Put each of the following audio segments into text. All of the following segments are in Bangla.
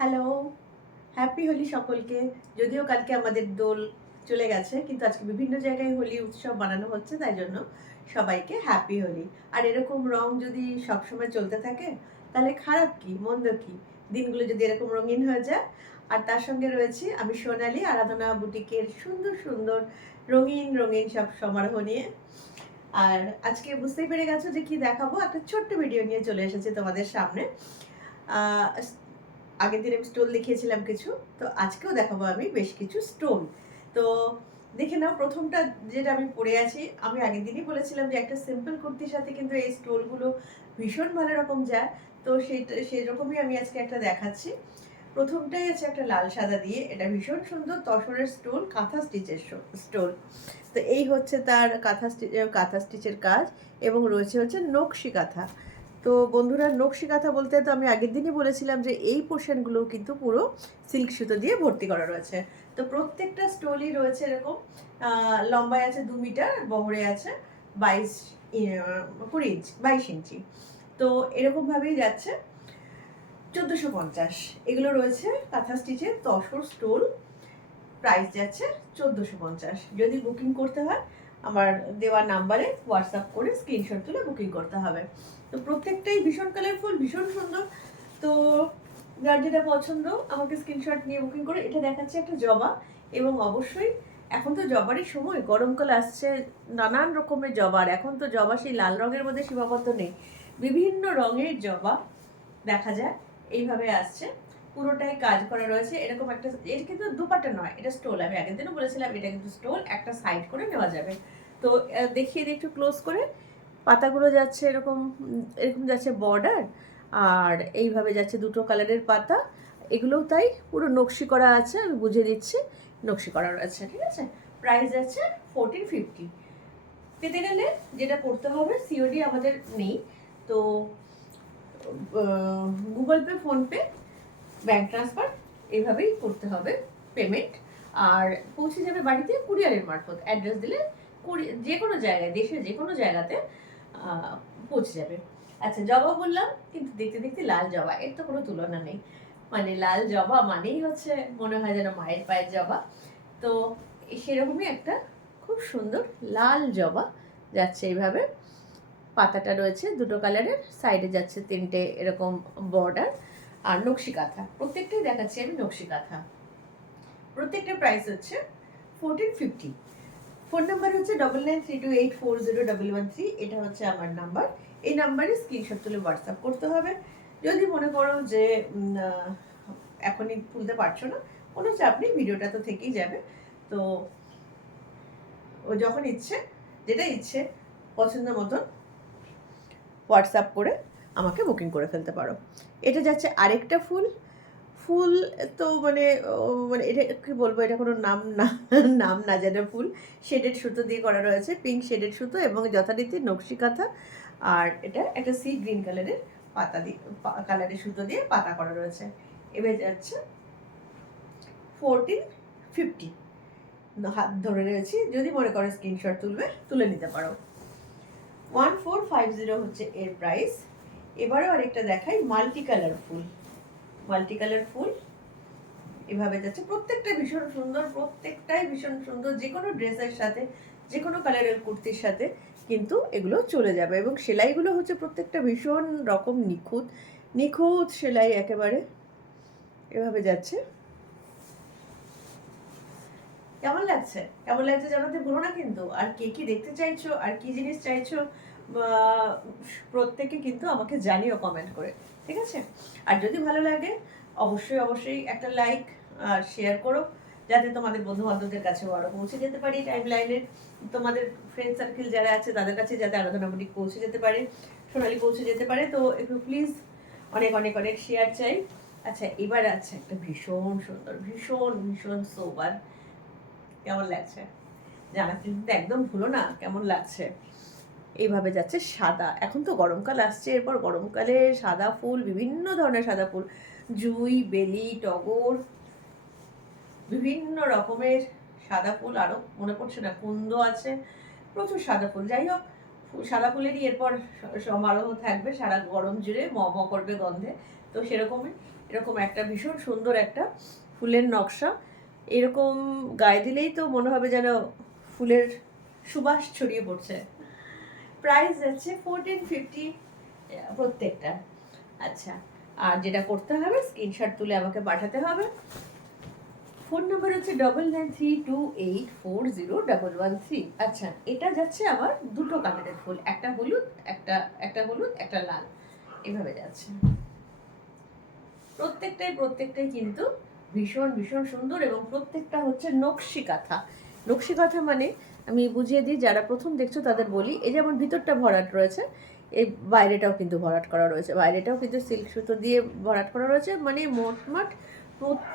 হ্যালো, হ্যাপি হোলি সকলকে। যদিও কালকে আমাদের দোল চলে গেছে, কিন্তু আজকে বিভিন্ন জায়গায় হোলি উৎসব বানানো হচ্ছে, তাই জন্য সবাইকে হ্যাপি হোলি। আর এরকম রং যদি সবসময় চলতে থাকে তাহলে খারাপ কি মন্দ কি, দিনগুলো যদি এরকম রঙিন হয়ে যায়। আর তার সঙ্গে রয়েছি আমি সোনালি আরাধনা বুটিকের সুন্দর সুন্দর রঙিন রঙিন সব সমারোহ নিয়ে। আর আজকে বুঝতেই পেরে গেছো যে কি দেখাবো, একটা ছোট্ট ভিডিও নিয়ে চলে এসেছি তোমাদের সামনে। আহ আগের দিন আমি স্টোল দেখিয়েছিলাম কিছু, তো আজকেও দেখাবো আমি বেশ কিছু স্টোল। তো দেখে নাও, প্রথমটা যেটা আমি পরে আছি, আমি আগের দিনই বলেছিলাম যে একটা সিম্পল কুর্তির সাথে কিন্তু এই স্টোলগুলো ভীষণ ভালো রকম যায়। তো সেই রকমই আমি আজকে একটা দেখাচ্ছি। প্রথমটাই আছে একটা লাল সাদা দিয়ে, এটা ভীষণ সুন্দর তসরের স্টোল, কাঁথা স্টিচের স্টোল। তো এই হচ্ছে তার কাঁথা স্টিচের কাজ, এবং রয়েছে হচ্ছে নকশি কাঁথা। তো বন্ধুরা, নকশি কাঁথা বলতে তো আমি আগের দিনই বলেছিলাম যে এই পোর্শনগুলো কিন্তু পুরো সিল্ক সুতো দিয়ে ভর্তি করা রয়েছে। তো প্রত্যেকটা স্টোলই রয়েছে এরকম, লম্বায় আছে 2 মিটার, বহরে আছে 22 ইঞ্চি। তো এরকমভাবেই যাচ্ছে 1450। এগুলো রয়েছে কাঁথা স্টিচের তসর স্টোল, প্রাইস যাচ্ছে 1450। যদি বুকিং করতে হয় আমার দেওয়া নাম্বারে হোয়াটসঅ্যাপ করে স্ক্রিনশট তুলে বুকিং করতে হবে। তো প্রত্যেকটাই ভীষণ কালারফুল, ভীষণ সুন্দর। তো যার যেটা পছন্দ আমাকে স্ক্রিনশট নিয়ে বুকিং করে। এটা দেখাচ্ছে একটা জবা, এবং অবশ্যই এখন তো জবারই সময়, গরমকাল আসছে, নানান রকমের জবার। এখন তো জবা সেই লাল রঙের মধ্যে সীমাবদ্ধ নেই, বিভিন্ন রঙের জবা দেখা যায় এইভাবে আসছে। পুরোটাই কাজ করা রয়েছে এরকম একটা। এটা কিন্তু দুপাট্টা নয়, এটা স্টোল। আমি আগের দিনও বলেছিলাম এটা কিন্তু স্টোল, একটা সাইড করে নেওয়া যাবে। তো দেখিয়ে দিই একটু ক্লোজ করে। পাতাগুলো যাচ্ছে এরকম, এরকম যাচ্ছে বর্ডার, আর এইভাবে যাচ্ছে দুটো কালারের পাতা। এগুলোও তাই পুরো নকশি করা আছে, আমি বুঝিয়ে দিচ্ছি। নকশি করা রয়েছে, ঠিক আছে। প্রাইস যাচ্ছে 1450। পেতে গেলে যেটা করতে হবে, সিওডি আমাদের নেই, তো Google pay, PhonePe, bank transfer এইভাবেই করতে হবে পেমেন্ট। আর পৌঁছে যাবে বাড়িতে কুরিয়ারের মারফত। অ্যাড্রেস দিলে যে কোনো জায়গায়, দেশের যে কোনো জায়গাতে পৌঁছে যাবে। আচ্ছা, জবা বললাম, কিন্তু দেখতে দেখতে লাল জবা, এর তো কোনো তুলনা নেই। মানে লাল জবা মানেই হচ্ছে মনে হয় যেন মায়ের পায়ের জবা। তো সেরকমই একটা খুব সুন্দর লাল জবা যাচ্ছে এইভাবে। পাতাটা রয়েছে দুটো কালারের, সাইডে যাচ্ছে 3টে এরকম বর্ডার। আর নকশি কাঁথা, প্রত্যেকটাই দেখাচ্ছি আমি নকশি কাঁথা। প্রত্যেকটার প্রাইস হচ্ছে 1450। ফোন নাম্বার হচ্ছে 9932840113। এটা হচ্ছে আমার নাম্বার। এই নাম্বারে স্ক্রিনশট তুলে হোয়াটসঅ্যাপ করতে হবে। যদি মনে করো যে এখনই তুলতে পারছো না, কোনো চাপ নেই, ভিডিওটা তো থেকেই যাবে। তো ও যখন ইচ্ছে, যেটা ইচ্ছে পছন্দ মতন হোয়াটসঅ্যাপ করে আমাকে বুকিং করে ফেলতে পারো। এটা যাচ্ছে আরেকটা ফুল। ফুল তো মানে মানে এটা কি বলবো, এটা কোনো নাম না, নাম না জানা ফুল। শেডেড সুতো দিয়ে করা রয়েছে, পিঙ্ক শেডেড সুতো, এবং যথারীতি নকশি কাঁথা। আর এটা একটা সি গ্রিন কালারের পাতা দিয়ে, কালারের সুতো দিয়ে পাতা করা রয়েছে। এবার যাচ্ছে 1450। হাত ধরে রয়েছি, যদি মনে করো স্ক্রিনশট তুলে নিতে পারো। 1450 হচ্ছে এর প্রাইস। এবারেও আরেকটা দেখাই, মাল্টি কালার ফুল। মাল্টি কালার ফুল এভাবে যাচ্ছে, প্রত্যেকটা ভীষণ সুন্দর, প্রত্যেকটাই ভীষণ সুন্দর। যে কোনো ড্রেসের সাথে, যে কোনো কালারের কুর্তির সাথে কিন্তু এগুলো চলে যাবে। এবং সেলাইগুলো হচ্ছে প্রত্যেকটা ভীষণ রকম নিখুঁত, নিখুঁত সেলাই একেবারে। এভাবে যাচ্ছে। কেমন লাগছে, কেমন লাগছে জানাতে ভুলো না কিন্তু। আর কে কি দেখতে চাইছো, আর কি জিনিস চাইছো, প্রত্যেকে কিন্তু আমাকে জানিও কমেন্ট করে, ঠিক আছে। আর যদি ভালো লাগে অবশ্যই অবশ্যই একটা লাইক আর শেয়ার করো, যাতে তোমাদের বন্ধু বান্ধবদের কাছেও আরও পৌঁছে যেতে পারি। টাইম লাইনের তোমাদের ফ্রেন্ড সার্কেল যারা আছে তাদের কাছে যাতে আরাধনা বুটিক পৌঁছে যেতে পারে, সোনালি পৌঁছে যেতে পারে। তো একটু প্লিজ অনেক অনেক অনেক শেয়ার চাই। আচ্ছা, এবার আছে একটা ভীষণ সুন্দর, ভীষণ ভীষণ সোবার। কেমন লাগছে জানাতে কিন্তু একদম ভুলো না কেমন লাগছে। এইভাবে যাচ্ছে সাদা। এখন তো গরমকাল আসছে, এরপর গরমকালে সাদা ফুল, বিভিন্ন ধরনের সাদা ফুল, জুই, বেলি, টগর, বিভিন্ন রকমের সাদা ফুল। আরও মনে পড়ছে না, কুন্দ আছে, প্রচুর সাদা ফুল। যাই হোক, সাদা ফুলেরই এরপর সমারোহ থাকবে সারা গরম জুড়ে, ম ম করবে গন্ধে। তো সেরকমই এরকম একটা ভীষণ সুন্দর একটা ফুলের নকশা। এরকম গায়ে দিলেই তো মনে হবে যেন ফুলের সুবাস ছড়িয়ে পড়ছে। প্রাইস যাচ্ছে 1450 প্রত্যেকটা। আচ্ছা, আর যেটা করতে হবে স্ক্রিনশট তুলে আমাকে পাঠাতে হবে। ফোন নাম্বার হচ্ছে 9932840113। আচ্ছা, এটা যাচ্ছে আমার দুটো কালারের ফুল, একটা হলুদ, একটা হলুদ, একটা লাল, এভাবে যাচ্ছে। প্রত্যেকটাই কিন্তু ভীষণ ভীষণ সুন্দর, এবং প্রত্যেকটা হচ্ছে নকশি কাঁথা। নকশি কাঁথা মানে আমি বুঝিয়ে দিই, যারা প্রথম দেখছো তাদের বলি, এই যেমন ভিতরটা ভরাট রয়েছে, এই বাইরেটাও কিন্তু ভরাট করা রয়েছে, বাইরেটাও কিন্তু সিল্ক সুতো দিয়ে ভরাট করা রয়েছে, মানে মোটমাট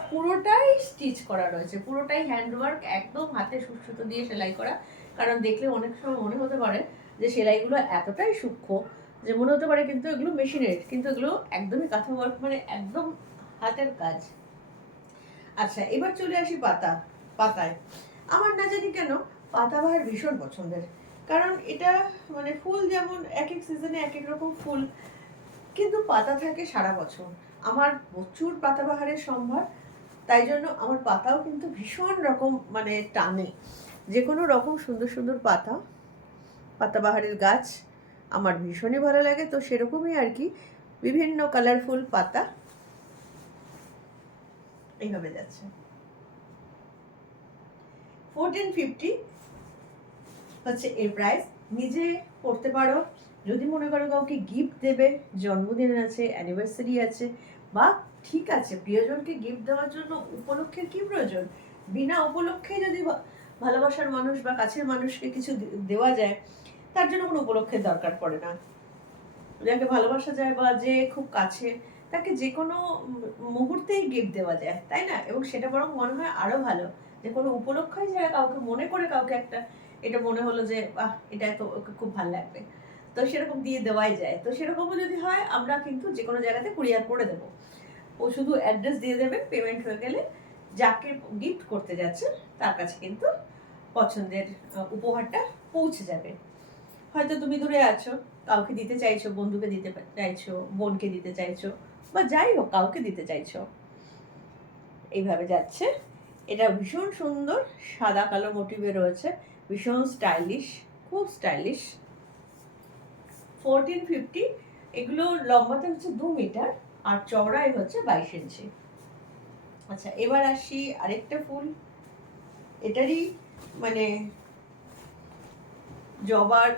পুরোটাই স্টিচ করা রয়েছে, পুরোটাই হ্যান্ডওয়ার্ক, একদম হাতে সুতো দিয়ে সেলাই করা। কারণ দেখলে অনেক সময় মনে হতে পারে যে সেলাইগুলো এতটাই সূক্ষ্ম যে মনে হতে পারে কিন্তু এগুলো মেশিনের, কিন্তু এগুলো একদমই কাঁথা ওয়ার্ক, মানে একদম হাতের কাজ। আচ্ছা, এবার চলে আসি পাতায়। আমার না জানি কেন পাতাবাহার ভীষণ পছন্দের, কারণ এটা মানে ফুল যেমন এক এক সিজনে এক এক রকম ফুল, কিন্তু পাতা থাকে সারা বছর। আমার প্রচুর পাতাবাহারের সম্ভার, তাই জন্য আমার পাতাও কিন্তু ভীষণ রকম মানে টানে। যে কোনো রকম সুন্দর সুন্দর পাতাবাহারের গাছ আমার ভীষণই ভালো লাগে। তো সেরকমই আর কি বিভিন্ন কালারফুল পাতা এইভাবে যাচ্ছে। 1450 হচ্ছে এর প্রাইস। নিজে পড়তে পারো, যদি মনে করো কাউকে গিফট দেবে, জন্মদিন আছে, অ্যানিভার্সারি আছে, বা ঠিক আছে প্রিয়জনকে গিফট দেওয়ার জন্য উপলক্ষের কি প্রয়োজন, বিনা উপলক্ষে যদি ভালোবাসার মানুষ বা কাছের মানুষকে কিছু দেওয়া যায়, তার জন্য কোনো উপলক্ষের দরকার পড়ে না। যাকে ভালোবাসা যায় বা যে খুব কাছে, তাকে যে কোনো মুহূর্তেই গিফট দেওয়া যায়, তাই না? এবং সেটা বরং মনে হয় আরো ভালো, যে কোনো উপলক্ষে যারা কাউকে মনে করে কাউকে একটা, এটা মনে হলো যে বাহ, এটা তো ওকে খুব ভালো লাগবে, তো সেরকম দিয়ে দেওয়াই যায়। তো সেরকমও যদি হয়, আমরা কিন্তু যে কোনো জায়গাতে কুরিয়ার করে দেবো। ও শুধু অ্যাড্রেস দিয়ে দেবে, পেমেন্ট হয়ে গেলে যাকে গিফট করতে যাচ্ছে তার কাছে কিন্তু পছন্দের উপহারটা পৌঁছে যাবে। হয়তো তুমি দূরে আছো, কাউকে দিতে চাইছো, বন্ধুকে দিতে চাইছো, বোনকে দিতে চাইছো, বা যাই হোক কাউকে দিতে চাইছো, এইভাবে যাচ্ছে। এটা ভীষণ সুন্দর, সাদা কালো মোটিভে রয়েছে, ভীষণ স্টাইলিশ, খুব স্টাইলিশ। 1450। এগুলো লম্বাতে হচ্ছে 2 মিটার আর চওড়াই হচ্ছে 22 ইঞ্চি। আচ্ছা, এবার আসি আরেকটা ফুল, এটারই মানে জবার,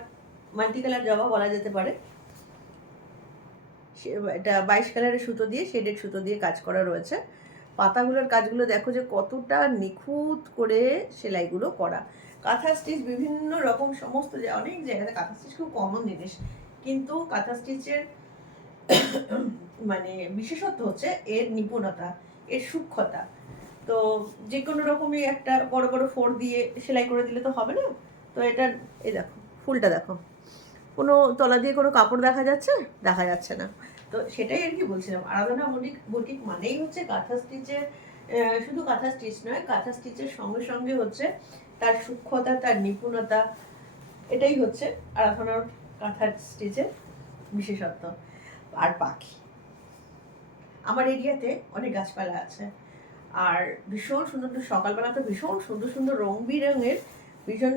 মাল্টি কালার জবা বলা যেতে পারে। এটা 22 কালারের সুতো দিয়ে, শেডেড সুতো দিয়ে কাজ করা রয়েছে। পাতাগুলোর কাজগুলো দেখো যে কতটা নিখুঁত করে সেলাইগুলো করা। কাঁথা স্টিচ বিভিন্ন রকম সমস্ত অনেক জায়গাতে কাঁথা স্টিচ খুব কমন জিনিস, কিন্তু কাঁথা স্টিচের মানে বিশেষত্ব হচ্ছে এর নিপুণতা, এর সূক্ষ্মতা। তো যে কোনো রকমই একটা বড় বড় ফোর দিয়ে সেলাই করে দিলে তো হবে না। তো এটা, এই দেখো ফুলটা দেখো, কোনো তলা দিয়ে কোনো কাপড় দেখা যাচ্ছে? দেখা যাচ্ছে না। তো সেটাই আর কি বলছিলাম, আরাধনা বুটিক মানেই হচ্ছে কাঁথা স্টিচের, শুধু কাঁথা স্টিচ নয়, কাঁথা স্টিচের সঙ্গে সঙ্গে হচ্ছে তার সূক্ষ্মতা, তার নিপুণতা, এটাই হচ্ছে আরাধনার কাঁথা স্টিচের বিশেষত্ব। আর পাখি, আমার এরিয়াতে অনেক গাছপালা আছে, আর ভীষণ সুন্দর, সকালবেলা তো ভীষণ সুন্দর সুন্দর রং বেরঙের ভীষণ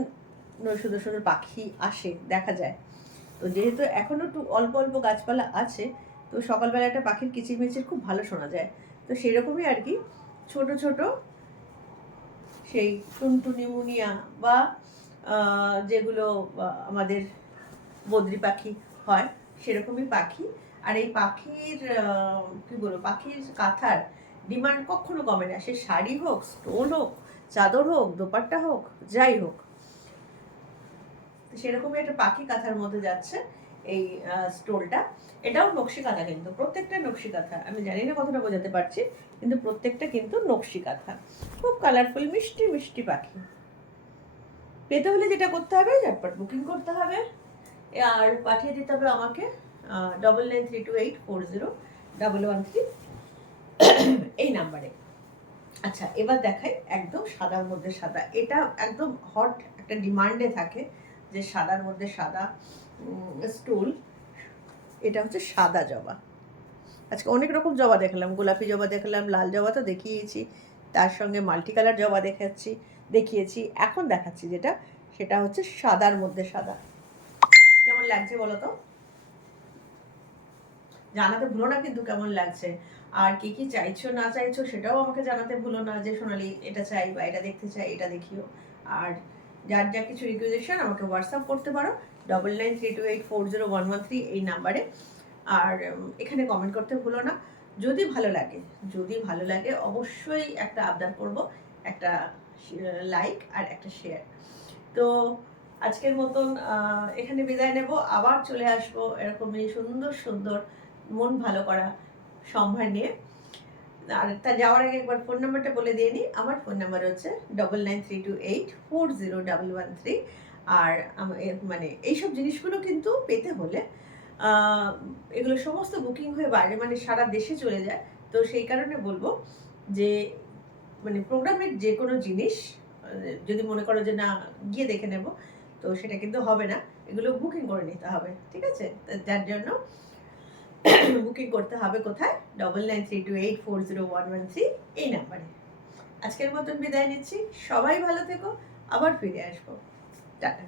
সুন্দর সুন্দর পাখি আসে, দেখা যায়। তো যেহেতু এখনো একটু অল্প অল্প গাছপালা আছে, তো সকালবেলা একটা পাখির কিচিরমিচির খুব ভালো শোনা যায়। তো সেরকমই আর কি ছোট ছোট সেই টুনটুনি মুনিয়া বা যেগুলো আমাদের বদ্রি পাখি হয়, সেরকমই পাখি। আর এই পাখির কি বলবো, পাখির কাঁথার ডিমান্ড কখনো কমে না, সে শাড়ি হোক, স্টোল হোক, চাদর হোক, দোপাট্টা হোক, যাই হোক। সেরকমই একটা পাখি কাঁথার মধ্যে যাচ্ছে এই স্টোলটা। এটাও নকশি কাঁথা, কিন্তু প্রত্যেকটা নকশি কাঁথা। আমি জানি না কতটা বোঝাতে পারছি, কিন্তু প্রত্যেকটা কিন্তু নকশি কাঁথা। খুব কালারফুল, মিষ্টি মিষ্টি পাখি। পেতে হলে যেটা করতে হবে, ঝটপট বুকিং করতে হবে আর পাঠিয়ে দিতে হবে আমাকে 9932840113 এই নাম্বারে। আচ্ছা, এবার দেখাই একদম সাদার মধ্যে সাদা। এটা একদম হট একটা ডিমান্ডে থাকে যে সাদার মধ্যে সাদা স্টোল। এটা হচ্ছে সাদা জবা, আজকে অনেক রকম জবা দেখালাম, গোলাপি জবা দেখালাম, লাল জবা তো দেখিয়েছি, তার সঙ্গে মাল্টি কালার জবা দেখিয়েছি। এখন দেখাচ্ছি যেটা, সেটা হচ্ছে সাদার মধ্যে সাদা। কেমন লাগছে বলো তো? জানাতে ভুলো না কিন্তু কেমন লাগছে। আর কি কি চাইছো না চাইছো সেটাও আমাকে জানাতে ভুলো না, যে সোনালি এটা চাই বা এটা দেখতে চাই, এটা দেখিও। আর যার যা কিছু রিকোয়েশন আমাকে হোয়াটসঅ্যাপ করতে পারো 9932840113 এই নাম্বারে। আর এখানে কমেন্ট করতে ভুলো না। যদি ভালো লাগে অবশ্যই একটা আবদার করব, একটা লাইক আর একটা শেয়ার। তো আজকের মতন এখানে বিদায় নেব, আবার চলে আসবো এরকমই সুন্দর সুন্দর মন ভালো করা সম্ভার নিয়ে। আর তা যাওয়ার আগে একবার ফোন নাম্বারটা বলে দিয়ে নিই। আমার ফোন নাম্বার হচ্ছে 9932840113। আর মানে এইসব জিনিসগুলো কিন্তু পেতে হলে এগুলো সমস্ত বুকিং হয়ে বাইরে মানে সারা দেশে চলে যায়। তো সেই কারণে বলবো যে মানে প্রোগ্রামের যে কোনো জিনিস যদি মনে করো যে না গিয়ে দেখে নেব, তো সেটা কিন্তু হবে না, এগুলো বুকিং করে নিতে হবে, ঠিক আছে? যার জন্য বুকিং করতে হবে কোথায়, 9932840113 এই নাম্বারে। আজকের মতন বিদায় নিচ্ছি, সবাই ভালো থেকো, আবার ফিরে আসবো, টাটা।